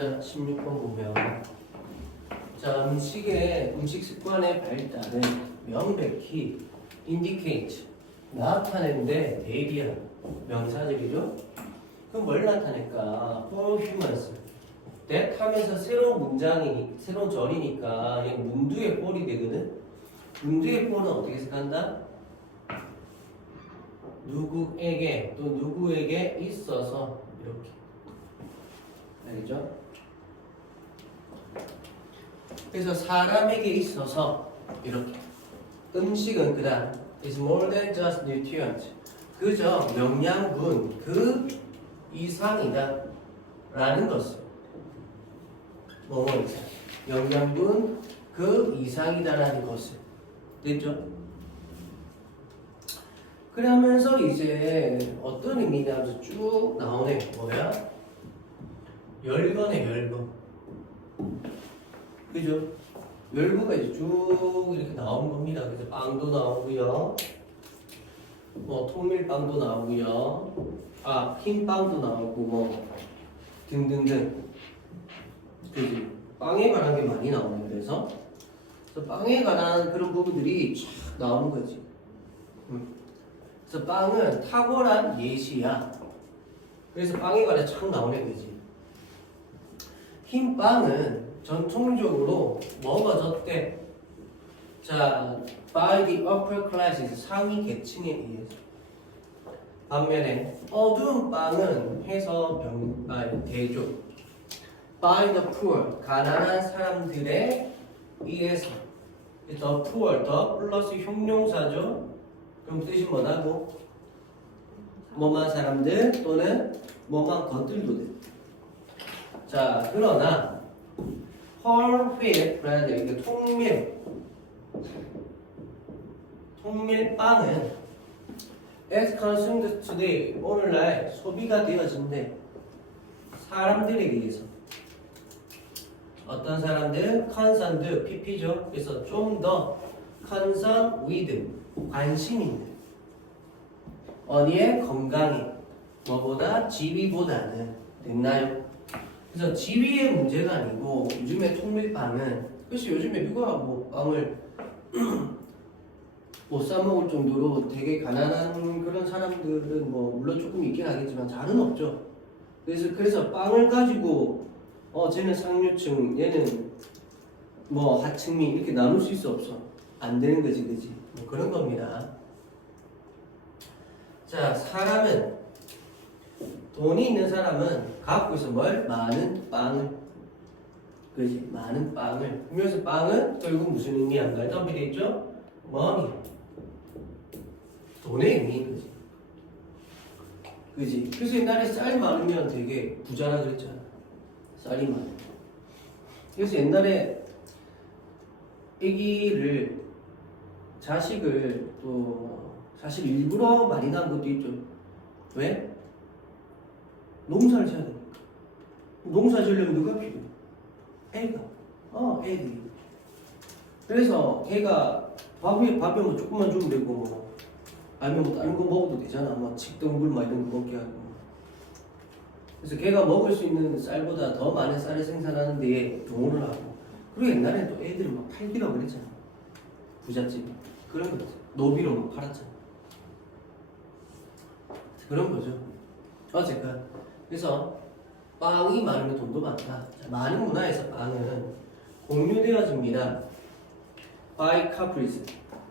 자, 16번 보면 자, 음식 습관의 발달을 명백히 indicate 나타내는데 대비한 명사절이죠. 그럼 뭘 나타낼까? For humans that 하면서 새로운 문장이 새로운 절이니까 얘 문두의 for이 되거든. 문두의 for은 어떻게 해석한다? 누구에게 또 누구에게 있어서 이렇게 알겠죠? 그래서 사람에게 있어서 이렇게 음식은 그다음 is more than just nutrient 그저 영양분 그 이상이다 라는 것을 뭐뭐 이상 영양분 그 이상이다 라는 것을 됐죠? 그러면서 이제 어떤 의미냐면서 쭉 나오네. 뭐야? 열거네, 열거. 그죠? 열거가 이제 쭉 이렇게 나오는 겁니다. 그래서 빵도 나오고요. 뭐 통밀빵도 나오고요. 아, 흰빵도 나오고 뭐 등등등. 그지? 빵에 관한 게 많이 나오네. 그래서 빵에 관한 그런 부분들이 쫙 나오는 거지. 그래서 빵은 탁월한 예시야. 그래서 빵에 관해 쫙 나오네, 그지? 흰 빵은 전통적으로 먹어졌대. 자, by the upper classes, 상위 계층에 의해서. 반면에 어두운 빵은 해서 대조. by the poor, 가난한 사람들에 의해서. the poor, 더 플러스 형용사죠. 그럼 뜻이 뭐라고? 뭐만 사람들 또는 뭐만 것들도 돼. 자, 그러나 whole wheat bread, 이게 통밀빵은 as consumed today, 오늘날 소비가 되어진대. 사람들에 의해서. 어떤 사람들? concerned, pp죠. 그래서 좀 더 concern with, 관심 있는. 어디에? 건강에. 뭐보다? 지위보다는. 됐나요? 그래서 지위의 문제가 아니고 요즘에 통밀빵은 그렇지 요즘에 누가 뭐 빵을 못 사 먹을 정도로 되게 가난한 그런 사람들은 뭐 물론 조금 있긴 하겠지만 잘은 없죠. 그래서 빵을 가지고 쟤는 상류층 얘는 뭐 하층민 이렇게 나눌 수 있어 없어? 안 되는 거지 그지? 뭐 그런 겁니다. 자, 사람은 돈이 있는 사람은 갖고 있어 뭘? 많은 빵을. 그렇지? 많은 빵을. 그러면서 빵은 결국 무슨 의미야? 말더비 돼 있죠? money. 돈의 의미, 그지? 그지? 그래서 옛날에 쌀이 많으면 되게 부자라 그랬잖아. 쌀이 많아. 그래서 옛날에 자식을 또 사실 일부러 많이 낳은 것도 있죠. 왜? 농사를 지어야 되니까. 농사 지으려면 누가 필요해? 애가. 애들이. 그래서 걔가 밥에 뭐 조금만 주면 되고 뭐 아니면 뭐 다른 거 먹어도 되잖아. 뭐 칡동굴 막 이런 거 먹게 하고. 그래서 걔가 먹을 수 있는 쌀보다 더 많은 쌀을 생산하는 데에 동원을 하고. 그리고 옛날에 또 애들을 막 팔기라고 그랬잖아. 부잣집. 그런 거지. 노비로 막 팔았잖아. 그런 거죠. 어쨌든 그래서 빵이 많으면 돈도 많다. 자, 많은 문화에서 빵은 공유되어집니다. by couples.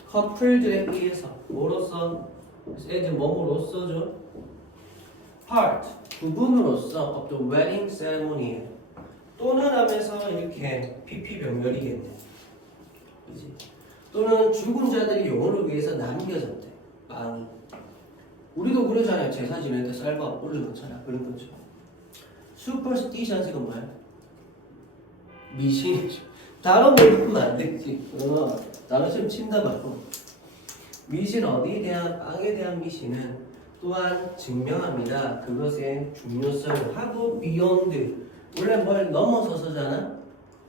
커플들에 의해서 뭐로서? 애들 뭐로서죠? part. 부분으로서 of the wedding ceremony. 또는 하면서 이렇게 피피병렬이겠네. 그치? 또는 죽은 자들의 영혼을 위해서 남겨졌대. 빵이. 우리도 그러잖아요. 제사 지낼 때 쌀밥 올려놓잖아. 그런 거죠. 슈퍼스티션스가 뭐야? 미신이죠. 단어 모르면 안 되지. 단어 좀 친다 말고. 미신 어디에 대한 빵에 대한 미신은 또한 증명합니다. 그것의 중요성을 하고 beyond. 원래 뭘 넘어서서잖아.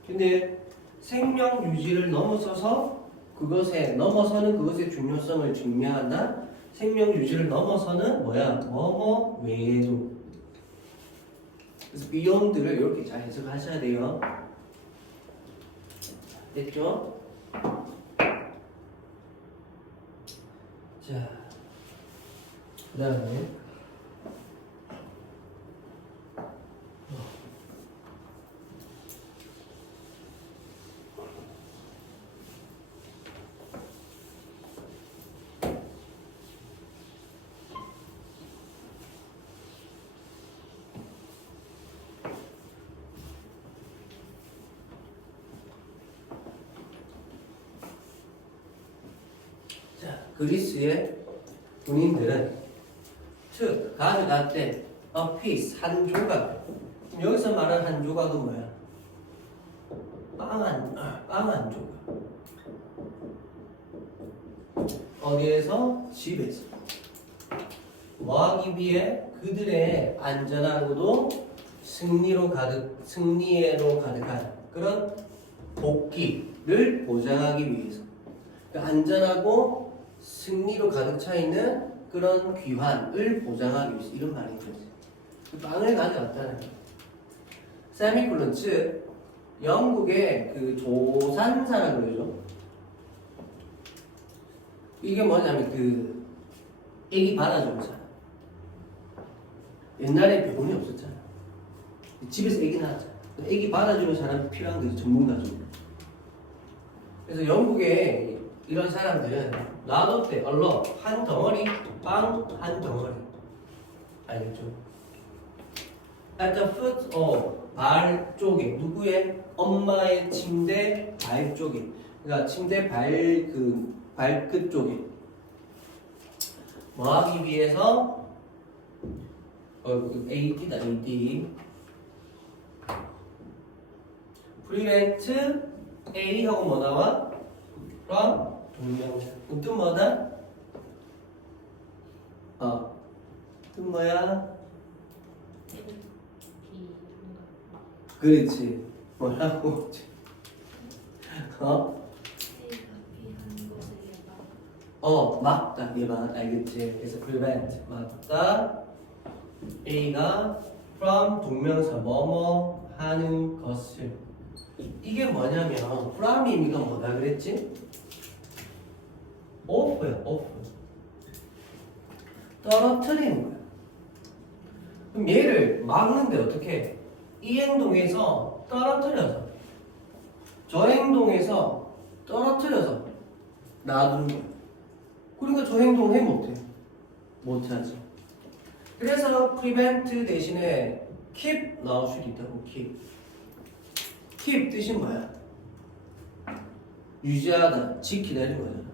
근데 생명 유지를 넘어서는 그것의 중요성을 증명한다. 생명 유지를 넘어서는 뭐야? 뭐뭐 외에도. 그래서 beyond를 이렇게 잘 해석하셔야 돼요. 됐죠? 자, 그 다음에 그리스의 군인들은 즉 가져갔대 a piece 한 조각. 여기서 말하는 한 조각은 뭐야? 빵 한 조각. 어디에서? 집에서. 뭐하기 위해? 그들의 안전하고도 승리로 가득한 그런 복귀를 보장하기 위해서. 그러니까 안전하고 승리로 가득 차 있는 그런 귀환을 보장하기 위해서 이런 말이 있거든요. 빵을 가져갔다는 거예요. 세미콜론 즉 영국의 그 조산사라고 그러죠. 이게 뭐냐면 그 애기 받아주는 사람. 옛날에 병원이 없었잖아. 집에서 애기 낳았잖아. 애기 받아주는 사람이 필요한 거지, 전문가죠. 그래서 영국의 이런 사람들은 놔뒀대. 얼러 한 덩어리, 빵 한 덩어리. 알겠죠? At the foot of 발 쪽에 누구의? 엄마의 침대 발 쪽에. 그러니까 침대 발끝 쪽에. 뭐 하기 위해서? AD다, AD. prevent A하고 뭐 나와? from 동명사. 뜻 뭐다? 뜻 뭐야? 그렇지. 뭐라고? 막다. 예방. 알겠지? 그래서 prevent. 막다. A가 from 동명사 뭐뭐 하는 것을. 이게 뭐냐면 from의 의미가 뭐다 그랬지? off야, off. 떨어뜨리는 거야. 그럼 얘를 막는데 어떻게? 이 행동에서 떨어뜨려서, 저 행동에서 떨어뜨려서 놔두는 거야. 그러니까 저 행동을 해 못해? 못하지. 그래서 prevent 대신에 keep 나올 수도 있다고. keep 뜻이 뭐야? 유지하다, 지키다 이런 거잖아.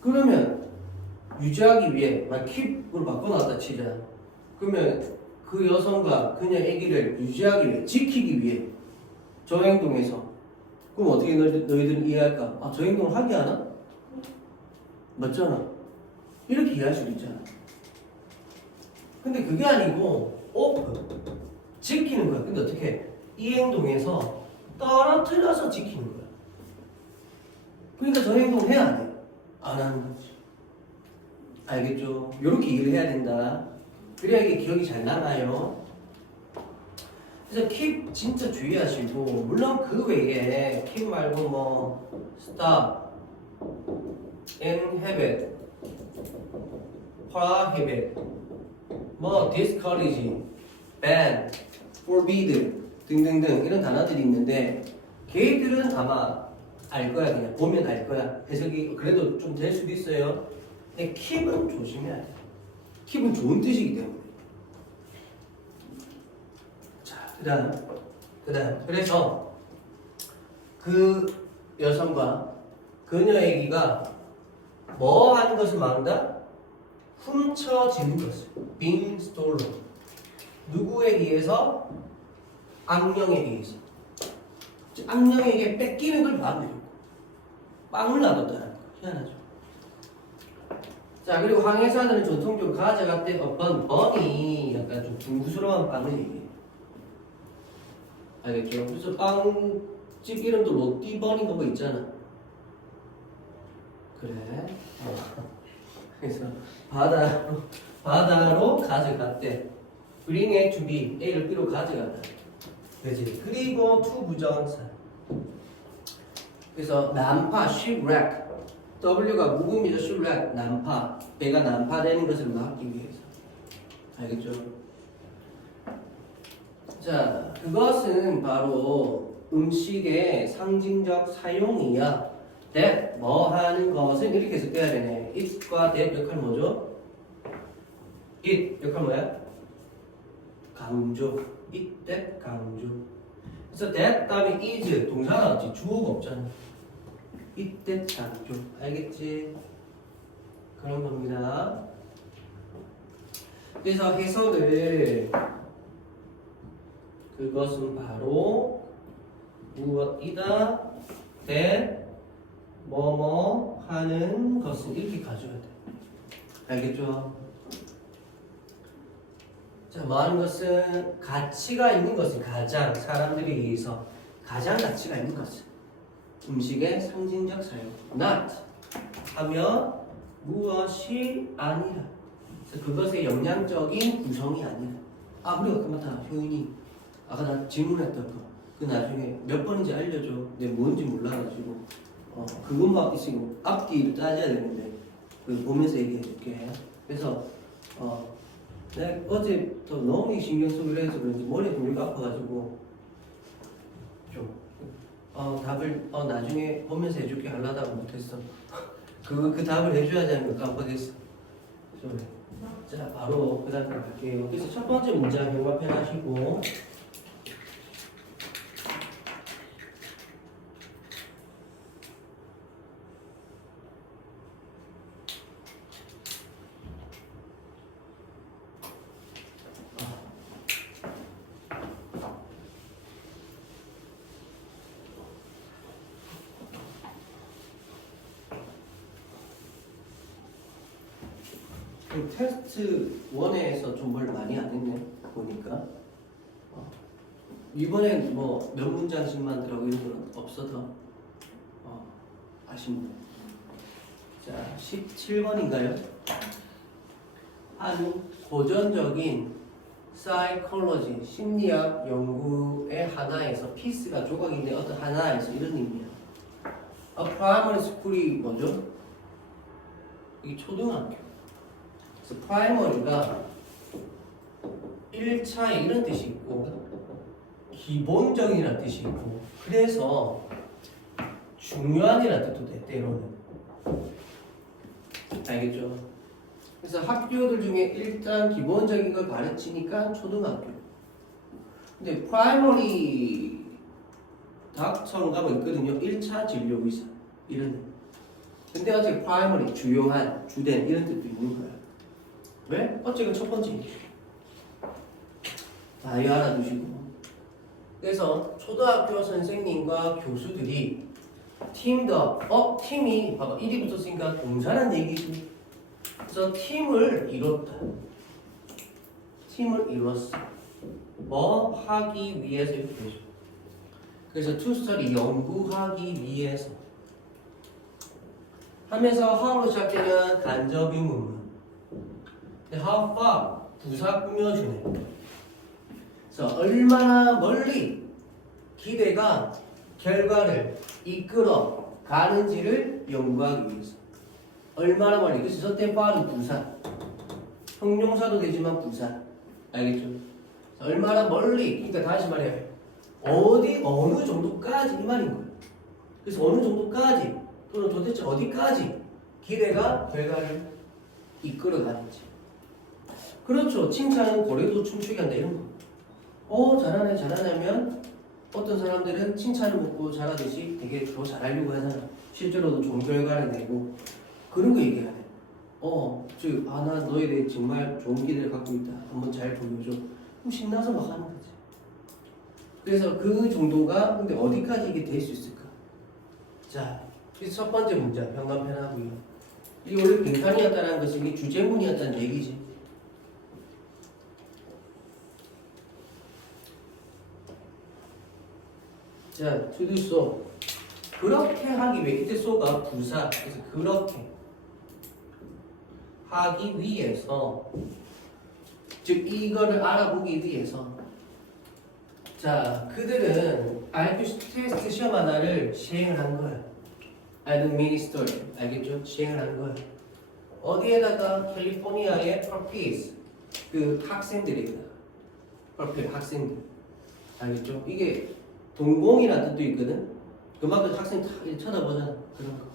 그러면 유지하기 위해 막 keep으로 바꿔놨다 치자. 그러면 그 여성과 그녀 아기를 유지하기 위해, 지키기 위해 저 행동에서. 그럼 어떻게 너희들은 이해할까? 저 행동을 하게 하나? 맞잖아. 이렇게 이해할 수도 있잖아. 근데 그게 아니고 지키는 거야. 근데 어떻게? 이 행동에서 떨어뜨려서 지키는 거야. 그러니까 저 행동을 해야 안 해? 안 하는 거지. 알겠죠? 이렇게 이해를 해야 된다. 그래야 이게 기억이 잘 남아요. 그래서 keep 진짜 주의하시고, 물론 그 외에 keep 말고 뭐 stop, inhibit, prohibit, 뭐 discourage, ban, forbid 등등등 이런 단어들이 있는데 걔들은 아마 알 거야. 그냥 보면 알 거야. 해석이 그래도 좀 될 수도 있어요. 근데 keep은 조심해야 돼. keep은 좋은 뜻이기 때문에. 자, 그다음 그래서 그 여성과 그녀 아기가 뭐 하는 것을 막는다? 훔쳐지는 것을. being stolen. 누구에 의해서? 악령에 의해서. 악령에게 뺏기는 걸 막는 거고. 빵을 놔뒀다는 거. 희한하죠. 자, 그리고 황해사들은 전통적으로 가져갔대 어떤 번이 약간 좀 둥구스러운 빵을 얘기해. 알겠죠? 그래서 빵집 이름도 롯디번인가 뭐 있잖아. 그래. 그래서 바다로 가져갔대. bring A to B, A를 B로 가져가다. 그지? 그리고 to 부정사. 그래서 난파, shipwreck. W가 묵음이죠. shipwreck, 난파. 배가 난파되는 것을 막기 위해서. 알겠죠? 자, 그것은 바로 음식의 상징적 사용이야. that 뭐 하는 것은 이렇게 해서 빼야 되네. it과 that 역할 뭐죠? it 역할 뭐야? 강조. it, that 강조. 그래서 that 다음에 is 동사가 나왔지. 주어가 없잖아. it, that 강조. 알겠지? 그런 겁니다. 그래서 해석을 그것은 바로 무엇이다? that 뭐뭐 하는 것은 이렇게 가져야 돼. 알겠죠? 자, 뭐 하는 것은 가치가 있는 것은 가장 사람들에 의해서 가장 가치가 있는 것은 음식의 상징적 사용. not 하면 무엇이 아니라. 그래서 그것의 영양적인 구성이 아니라. 아, 그리고 그 맞다. 효인이 아까 나 질문했던 거. 그 나중에 몇 번인지 알려줘. 내가 뭔지 몰라가지고. 그것만 있으면 앞뒤를 따져야 되는데. 그 보면서 얘기해줄게. 그래서, 내가 어제부터 너무 신경 쓰고 이래서 그런지 머리가 좀 이렇게 아파가지고. 좀, 답을, 나중에 보면서 해줄게 하려다가 못했어. 그 답을 해줘야지 하는 거 깜빡했어. 좀. 자, 바로 그 다음에 갈게요. 그래서 첫 번째 문장 경과편 하시고. 테스트 1에서 좀 뭘 많이 안 했네 보니까. 이번엔 뭐 몇 문장씩만 들어가고 이런 건 없어 더. 아쉽네. 자, 17번인가요? 한 고전적인 사이콜로지 심리학 연구의 하나에서 피스가 조각인데 어떤 하나에서 이런 의미야. 프라이머리 스쿨이 뭐죠? 이게 초등학교. 그래서 프라이머리가 1차에 이런 뜻이 있고 기본적이라는 뜻이 있고 그래서 중요한이라는 뜻도 돼 때로는. 알겠죠? 그래서 학교들 중에 일단 기본적인 걸 가르치니까 초등학교. 근데 프라이머리 닥터인가 뭐 있거든요. 1차 진료 의사 이런. 근데 어차피 프라이머리 주요한 주된 이런 뜻도 있는 거야. 왜? 어째가 첫 번째 다 이거 알아두시고. 그래서 초등학교 선생님과 교수들이 팀더 팀이 봐봐 1이 붙었으니까 동사란 얘기지. 그래서 팀을 이뤘다. 팀을 이뤘어. 뭐 하기 위해서 이렇게 되죠. 그래서 to study 연구하기 위해서 하면서 how로 시작되는 간접 의문문. how far 부사 꾸며주네. 그래서 얼마나 멀리 기대가 결과를 이끌어 가는지를 연구하기 위해서. 얼마나 멀리. 그래서 저때 far는 부사. 형용사도 되지만 부사. 알겠죠? 얼마나 멀리. 그러니까 다시 말해. 어느 정도까지 이 말인 거예요. 그래서 어느 정도까지 또는 도대체 어디까지 기대가 결과를 이끌어 가는지. 그렇죠. 칭찬은 고래도 춤추게 한다 이런 거. 잘하네 잘하냐면 어떤 사람들은 칭찬을 먹고 잘하듯이 되게 더 잘하려고 하잖아. 실제로도 좋은 결과를 내고 그런 거 얘기해야 돼. 나 너에 대해 정말 좋은 기대를 갖고 있다. 한번 잘 보여줘. 그럼 신나서 막 하는 거지. 그래서 그 정도가 근데 어디까지 이게 될 수 있을까? 자, 그래서 첫 번째 문장 병간편하고요. 이게 원래 빈칸이었다는 것이 이게 주제문이었다는 얘기지. 자, to do so. 그렇게 하기 위해 이때 so가 부사. 그래서 그렇게 하기 위해서 즉 이거를 알아보기 위해서 자 그들은 IQ 테스트 시험 하나를 시행을 한 거야. administer 알겠죠? 시행을 한 거야. 어디에다가 캘리포니아의 퍼피스 그 학생들이다. 퍼피 학생들 알겠죠? 이게 동공이라는 뜻도 있거든. 그만큼 학생 다 쳐다보잖아. 그런 거.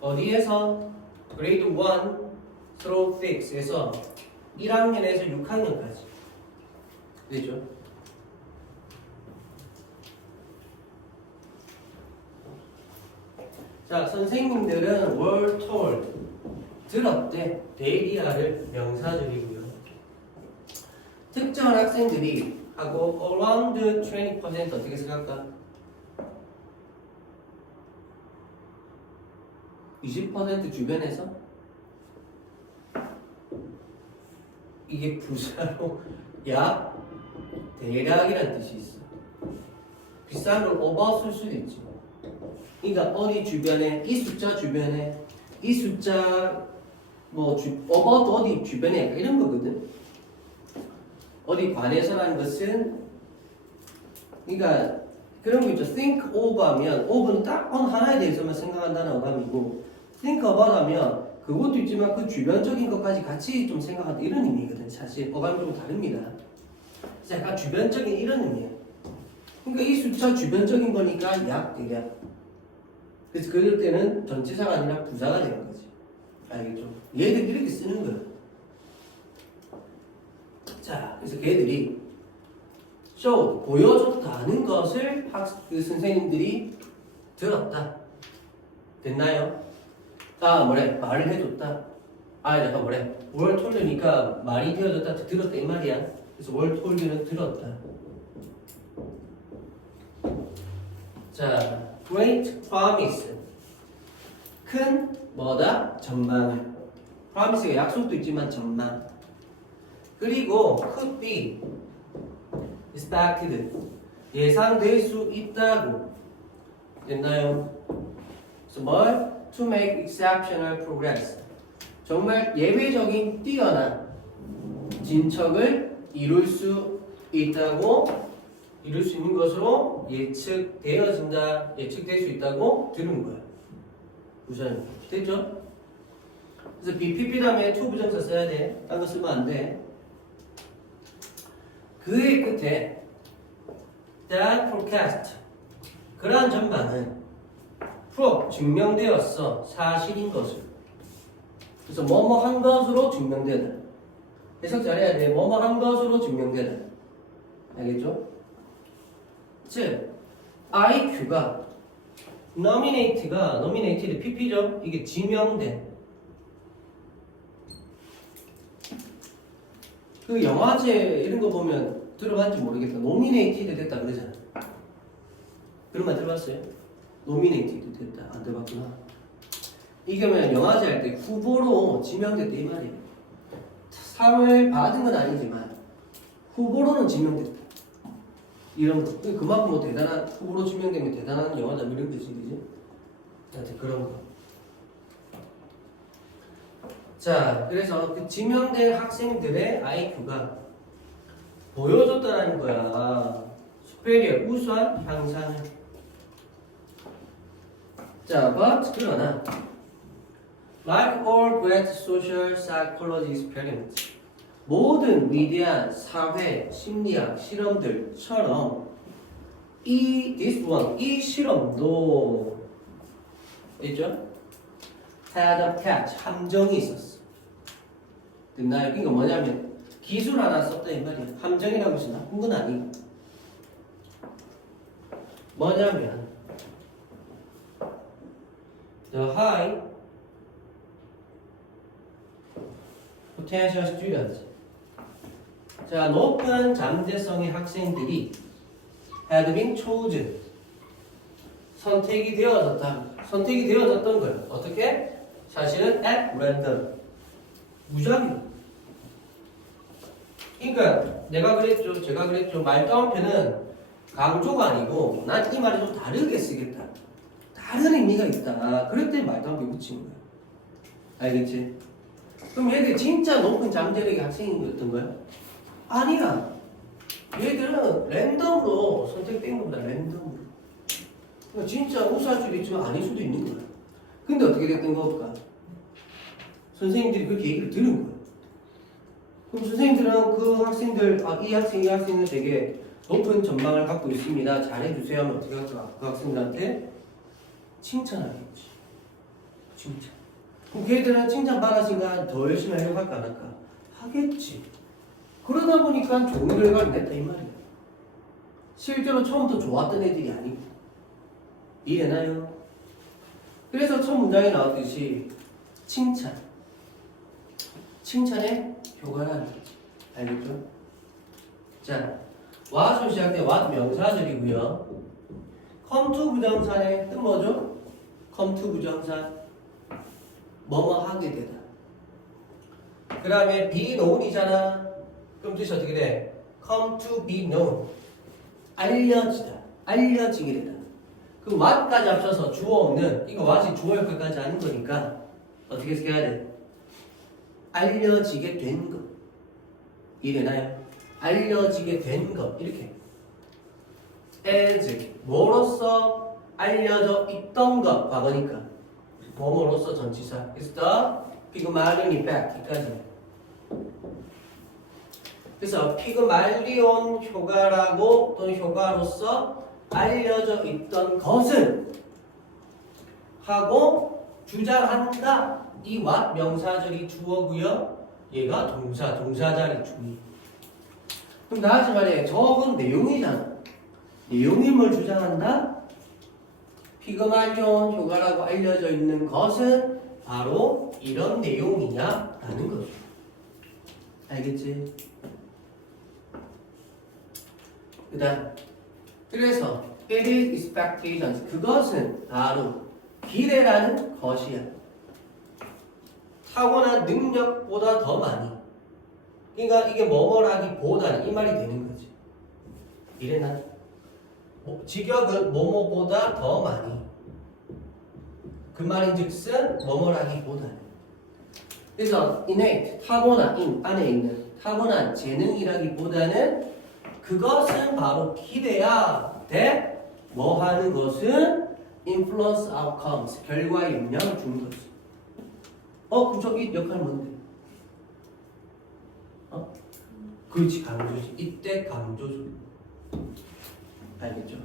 어디에서 그레이드 1 through 6에서 1학년에서 6학년까지 되죠? 자 선생님들은 were told 들었대. 데이리아를 명사들이고요. 특정한 학생들이 하고 around 20% 어떻게 생각할까? 20% 주변에서 이게 부사로 약 대략이라는 뜻이 있어. 비싼 걸 오버 쓸 수도 있지. 그러니까 어디 주변에 이 숫자 주변에 이 숫자 뭐 오버도 어디 주변에 이런 거거든. 어디 관해서라는 것은 그러니까 그런 거 있죠. think of 하면 of는 딱 어느 하나에 대해서만 생각한다는 어감이고 think about 하면 그것도 있지만 그 주변적인 것까지 같이 좀 생각한다 이런 의미거든. 사실 어감이 좀 다릅니다. 약간 주변적인 이런 의미야. 그러니까 이 숫자 주변적인 거니까 약 대략. 그래서 그럴 때는 전치사가 아니라 부사가 되는 거지. 알겠죠? 얘들 이렇게 쓰는 거야. 자, 그래서 걔들이 show 보여줬다는 것을 그 선생님들이 들었다. 됐나요? 아 뭐래 말을 해줬다. 아 잠깐 뭐래 were told니까 말이 되어졌다 들었다 이 말이야. 그래서 were told는 들었다. 자 great promise 큰 뭐다 전망을 promise가 약속도 있지만 전망 그리고 could be expected 예상될 수 있다고 됐나요? 그래서 뭘? To make exceptional progress 정말 예외적인 뛰어난 진척을 이룰 수 있다고 이룰 수 있는 것으로 예측되어진다 예측될 수 있다고 들은 거야. 우선 됐죠? 그래서 BPP 다음에 to 부정사 써야 돼. 딴 거 쓰면 안 돼. 그의 끝에 that forecast 그러한 전망은 prove 증명되었어 사실인 것을. 그래서 뭐뭐 한 것으로 증명되다. 해석 잘해야 돼. 뭐뭐 한 것으로 증명되다. 알겠죠? 즉 IQ가 nominated PP죠. 이게 지명된 그 영화제 이런 거 보면 들어봤지 모르겠다. nominated 됐다 그러잖아. 그런 말 들어봤어요? nominated 됐다. 안 들어봤구나. 이게 뭐냐 영화제 할 때 후보로 지명됐다 이 말이에요. 상을 받은 건 아니지만 후보로는 지명됐다. 이런 거. 그만큼 뭐 대단한 후보로 지명되면 대단한 영화다 이런 뜻이 되지. 하여튼 그런 거. 자, 그래서 그 지명된 학생들의 IQ가 보여줬다는 거야. superior 우수한 향상을. 자, but 그러나 like all great social psychology experiments 모든 위대한 사회 심리학 실험들처럼 this one 이 실험도 있죠? had a catch 함정이 있었어. 됐나요? 그러니까 뭐냐면 기술 하나 썼다 이 말이야. 함정이라고 해서 나쁜 건 아니고 뭐냐면 the high potential students 자, 높은 잠재성의 학생들이 had been chosen 선택이 되어졌던 거예요. 어떻게? 사실은 at random 무작위로. 그러니까 제가 그랬죠. 말다운표는 강조가 아니고 난 이 말을 좀 다르게 쓰겠다. 다른 의미가 있다. 그럴 때 말다운표 붙이는 거야. 알겠지? 그럼 얘들 진짜 높은 잠재력의 학생이었던 거야? 아니야. 얘들은 랜덤으로 선택된 겁니다. 랜덤으로. 그러니까 진짜 우수할 수도 있지만 아닐 수도 있는 거야. 근데 어떻게 됐던 걸까? 선생님들이 그렇게 얘기를 들은 거야. 그럼 선생님들은 그 학생들, 이 학생은 되게 높은 전망을 갖고 있습니다. 잘해주세요 하면 어떻게 할까? 그 학생들한테 칭찬하겠지. 칭찬. 그럼 걔들은 칭찬받았으니까 더 열심히 하려고 할까 안 할까? 하겠지. 그러다 보니까 좋은 결과를 냈다 이 말이야. 실제로 처음부터 좋았던 애들이 아니고. 이해되나요? 그래서 첫 문장에 나왔듯이 칭찬. 칭찬의 효과라는 거지. 알겠죠? 자, what으로 시작된 what 명사절이고요. come to 부정사의 뜻 뭐죠? come to 부정사 뭐뭐 하게 되다. 그 다음에 be known이잖아. 그럼 뜻이 어떻게 돼? come to be known. 알려지다. 알려지게 되다. 그 what까지 합쳐서 주어 없는 이거 what이 주어 역할까지 하는 거니까 어떻게 해야 돼? 알려지게 된 것. 이래나요? 알려지게 된 것. 이렇게. as 뭐로서 알려져 있던 것. 과거니까. 뭐뭐로서 전치사. is the 피그말리온 effect까지. 그래서 피그말리온 효과라고 또는 효과로서 알려져 있던 것은 하고 주장한다. 이 what 명사절이 주어고요. 얘가 동사자리 주의. 그럼 다시 말해, 저건 내용이잖아. 내용임을 주장한다. 피그말리온 효과라고 알려져 있는 것은 바로 이런 내용이냐라는 거죠. 알겠지? 그다음 그래서 it is expectations 그것은 바로 기대라는 것이야. 타고난 능력보다 더 많이. 그러니까 이게 뭐뭐라기보다는 이 말이 되는 거지. 이래나 직역은 뭐뭐보다 더 많이. 그 말인즉슨 뭐뭐라기보다는. 그래서 innate 타고난 안에 있는 타고난 재능이라기보다는 그것은 바로 기대야 돼. 뭐 하는 것은 influence outcomes 결과에 영향을 주는 거지. 그럼 저기 역할 뭔데? 그렇지, 강조지. 이때 강조죠. 알겠죠?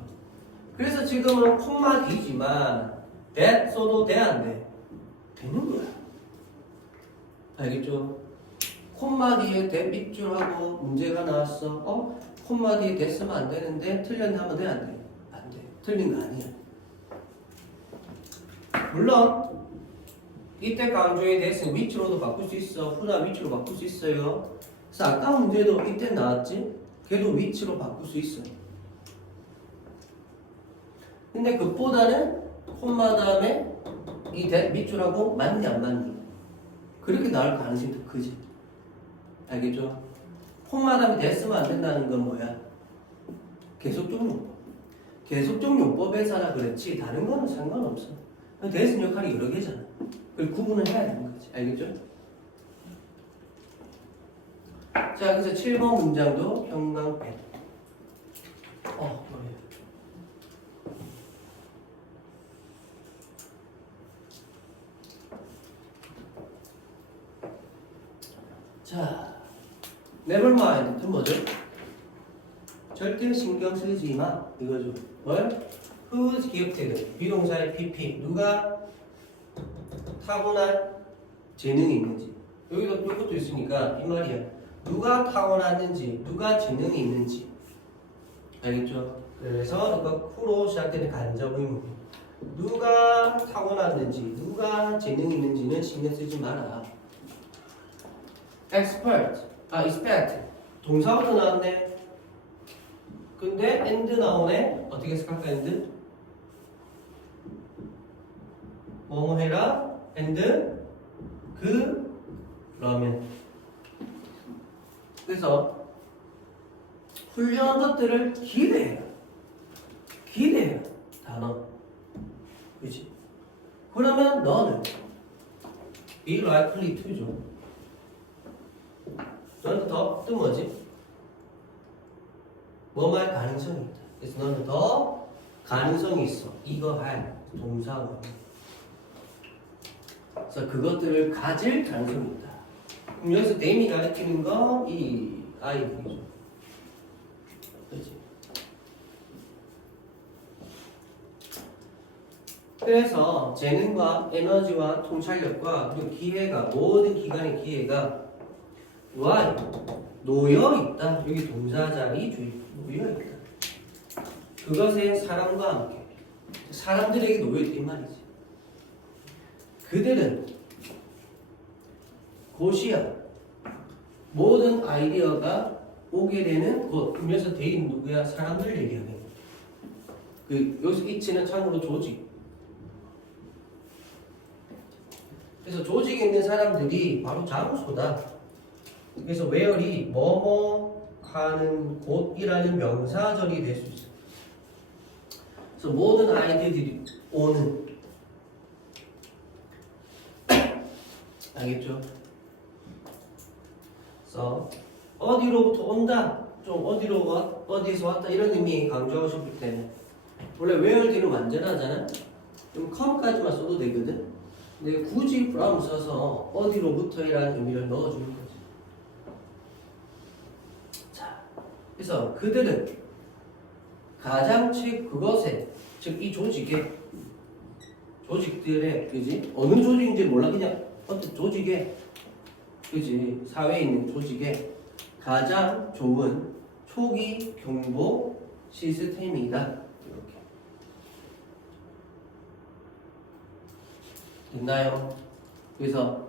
그래서 지금은 콤마 D지만 that 써도 돼, 안 돼? 되는 거야. 알겠죠? 콤마 뒤에 that 밑줄하고 문제가 나왔어. 콤마 뒤에 that 쓰면 안 되는데 틀렸나 하면 돼, 안 돼? 안 돼. 틀린 거 아니야. 물론 이때 강조의 that은 위치로도 바꿀 수 있어. 후나 위치로 바꿀 수 있어요. 그래서 아까 문제도 이때 나왔지? 걔도 위치로 바꿀 수 있어요. 근데 그보다는 콤마 다음에 이 that 밑줄하고 맞니 안 맞니? 그렇게 나올 가능성이 더 크지. 알겠죠? 콤마 다음에 that 쓰면 안 된다는 건 뭐야? 계속적 용법. 계속적 용법에서 하나 그렇지 다른 거는 상관없어. that은 역할이 여러 개잖아. 그걸 구분을 해야 되는 거지. 알겠죠? 자, 그래서 7번 문장도 형광펜. 머리야. 자, never mind. 뜻 뭐죠? 절대 신경 쓰지 마. 이거죠. 뭘? whose gifted. 비동사의 pp. 누가 타고난 재능이 있는지. 여기도 이것도 있으니까 이 말이야. 누가 타고났는지, 누가 재능이 있는지. 알겠죠? 그래서 누가 쿠로 시작되는 간접 의문. 누가 타고났는지, 누가 재능이 있는지는 신경 쓰지 마라. expect. 동사부터 나왔네. 근데 and 나오네. 어떻게 해석할까, and? 뭐뭐 해라. and 그러면. 그래서 훌륭한 것들을 기대해라. 단어. 그치? 그러면 너는 be likely to죠. 너는 더, 또 뭐지? 뭐뭐 할 가능성이 있다. 그래서 너는 더 가능성이 있어. 이거 할 동사원. 그래서 그것들을 가질 가능성이 있다. 그럼 여기서 댐이 가리키는 건 이 아이들이죠. 그렇지? 그래서 재능과 에너지와 통찰력과 그리고 기회가 모든 기관의 기회가 와 놓여 있다. 여기 동사자리 주의 놓여 있다. 그것에 사람과 함께 사람들에게 놓여 있단 말이지. 그들은 곧이야 모든 아이디어가 오게 되는 곳. 그러면서 대인 누구야? 사람들 얘기하는. 그 여기서 이치는 참고로 조직. 그래서 조직에 있는 사람들이 바로 장소다. 그래서 where이 뭐뭐 하는 곳이라는 명사절이 될 수 있어. 그래서 모든 아이들이 오는. 알겠죠? 그래서 어디로부터 온다, 좀 어디서 왔다 이런 의미 강조하고 싶을 때는 원래 where 뒤는 완전하잖아. 그럼 come까지만 써도 되거든. 근데 굳이 from 써서 어디로부터이라는 의미를 넣어주는 거지. 자, 그래서 그들은 가장 그것에 즉 이 조직들의 그지 어느 조직인지 몰라 그냥 어떤 조직에 그지 사회에 있는 조직에 가장 좋은 초기 경보 시스템이다. 이렇게 됐나요? 그래서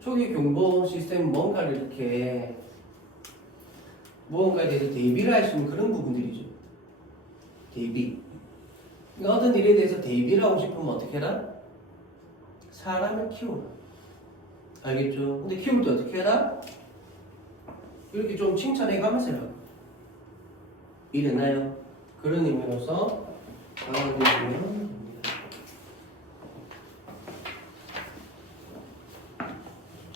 초기 경보 시스템 뭔가를 이렇게 무언가에 대해서 대비를 할 수 있는 그런 부분들이죠. 대비. 그러니까 어떤 일에 대해서 대비를 하고 싶으면 어떻게 해라? 사람을 키워라. 알겠죠? 근데 키울 때 어떻게 해라? 이렇게 좀 칭찬해 가면서 해라. 이래나요? 그런 의미로서 다음 보면